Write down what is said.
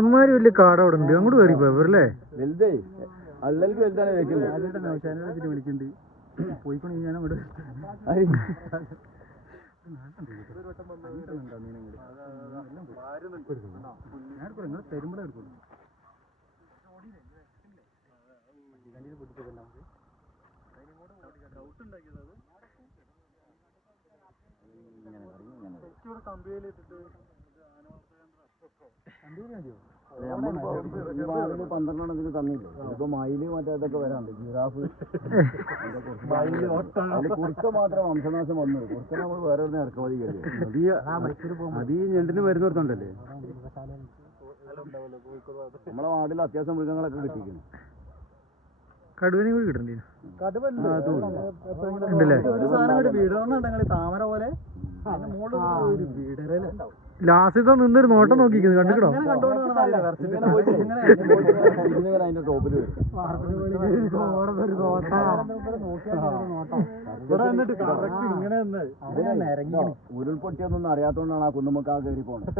എമ്മാര് വലിയ കാട് അവിടെ ഉണ്ട്, അങ്ങോട്ട് കയറി പോയല്ലേ? വലുതേ അള്ളൽക്ക് വലുതാണ് വെക്കുന്നത്. വിളിക്കുന്നുണ്ട് പോയിക്കൊണ്ട് ഞാൻ അങ്ങോട്ട് തരുമ്പോഴേ എടുക്കുള്ളൂ. ഈ 12 തന്നില്ലേ? ഇപ്പൊ മയില് മറ്റേ ഇതൊക്കെ വരാണ്ട്, ജിറാഫ്, കുറുക്ക മാത്രം വംശനാശം വന്നത്. കുറുക്ക നമ്മൾ വേറെ ഇറക്കുമതി കഴിയും. അത് ഈ ഞണ്ടിന് മരുന്ന് കൊടുത്തോണ്ടല്ലേ നമ്മളെ നാട്ടിൽ അത്യാവശ്യം മൃഗങ്ങളൊക്കെ കിട്ടിക്കുന്നു. കടുവനെ കൂടി കിട്ടണ്ടേ? താമര പോലെ ലാസ്റ്റ് നിന്നൊരു നോട്ടം നോക്കിക്കുന്നു, കണ്ടിക്കണോ? അതിന്റെ ടോപ്പിൽ ഉരുൾപൊട്ടിയൊന്നും അറിയാത്തോണ്ടാണ് ആ കുന്നുമ്മക്കാ കയറി പോണത്.